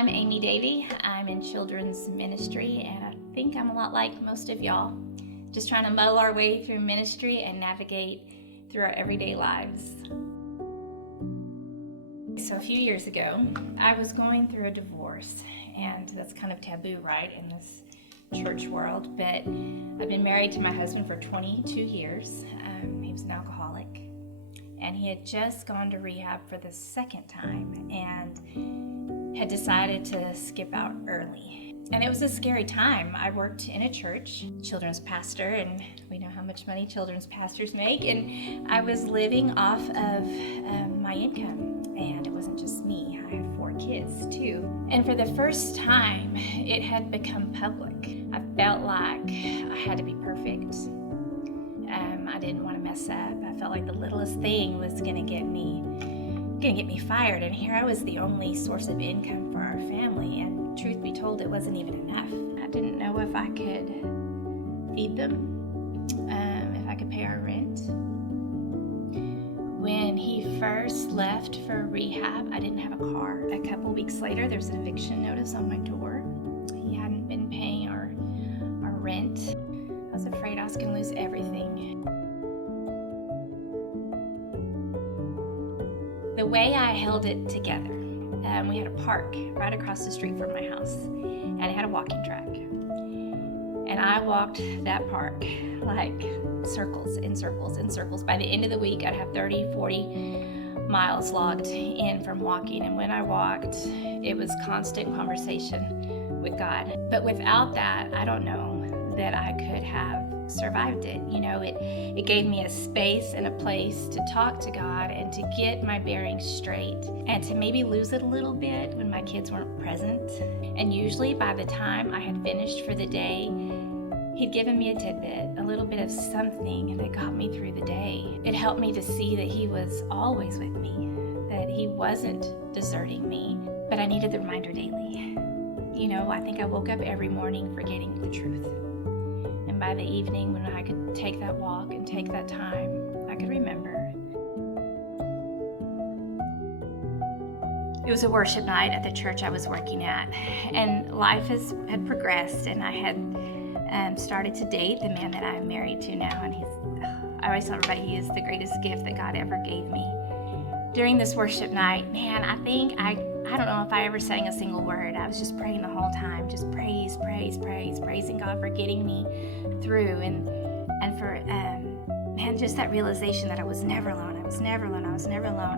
I'm Amy Davey. I'm in children's ministry, and I think I'm a lot like most of y'all, just trying to muddle our way through ministry and navigate through our everyday lives. So a few years ago, I was going through a divorce, and that's kind of taboo, right, in this church world, but I've been married to my husband for 22 years. He was an alcoholic, and he had just gone to rehab for the second time and had decided to skip out early. And it was a scary time. I worked in a church, children's pastor, and we know how much money children's pastors make, and I was living off of my income, and it wasn't just me. I have 4 kids too. And for the first time, it had become public. I felt like I had to be perfect. I didn't want to mess up. I felt like the littlest thing was gonna get me fired, and here I was the only source of income for our family, and truth be told, it wasn't even enough. I didn't know if I could feed them, if I could pay our rent. When he first left for rehab, I didn't have a car. A couple weeks later, there's an eviction notice on my door. He hadn't been paying our rent. I was afraid I was gonna lose everything. The way I held it together, we had a park right across the street from my house, and it had a walking track. And I walked that park like circles and circles and circles. By the end of the week, I'd have 30, 40 miles logged in from walking. And when I walked, it was constant conversation with God. But without that, I don't know that I could have survived it. You know, it gave me a space and a place to talk to God and to get my bearings straight and to maybe lose it a little bit when my kids weren't present. And usually by the time I had finished for the day, he'd given me a tidbit, a little bit of something that got me through the day. It helped me to see that he was always with me, that he wasn't deserting me, but I needed the reminder daily. You know, I think I woke up every morning forgetting the truth. And by the evening, when I could take that walk and take that time, I could remember. It was a worship night at the church I was working at, and life had progressed, and I had started to date the man that I'm married to now, and I always tell everybody he is the greatest gift that God ever gave me. During this worship night, man, I don't know if I ever sang a single word. I was just praying the whole time, just praising God for getting me through, and for just that realization that I was never alone,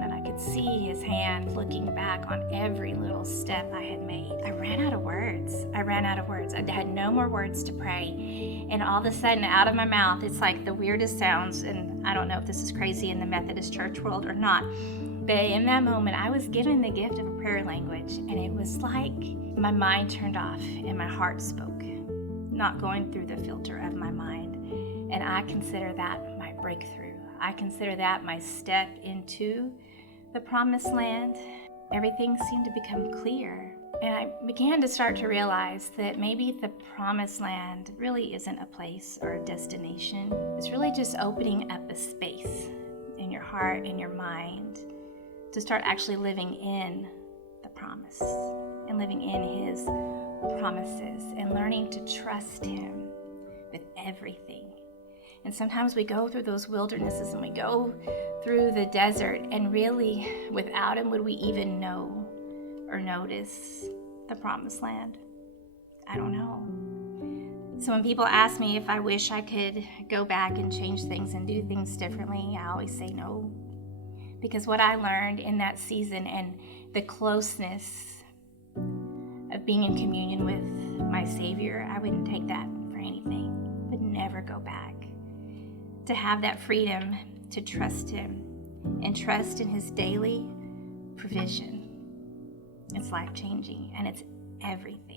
and I could see his hand looking back on every little step I had made. I ran out of words. I had no more words to pray, and all of a sudden, out of my mouth, it's like the weirdest sounds, and I don't know if this is crazy in the Methodist church world or not, but in that moment, I was given the gift of a prayer language, and it was like my mind turned off and my heart spoke, not going through the filter of my mind. And I consider that my breakthrough. I consider that my step into the promised land. Everything seemed to become clear. And I began to start to realize that maybe the promised land really isn't a place or a destination. It's really just opening up a space in your heart and your mind to start actually living in the promise and living in his promises and learning to trust him with everything. And sometimes we go through those wildernesses and we go through the desert, and really without him, would we even know or notice the promised land? I don't know. So when people ask me if I wish I could go back and change things and do things differently, I always say no. Because what I learned in that season and the closeness of being in communion with my Savior, I wouldn't take that for anything. Would never go back. To have that freedom to trust him and trust in his daily provision. It's life-changing, and it's everything.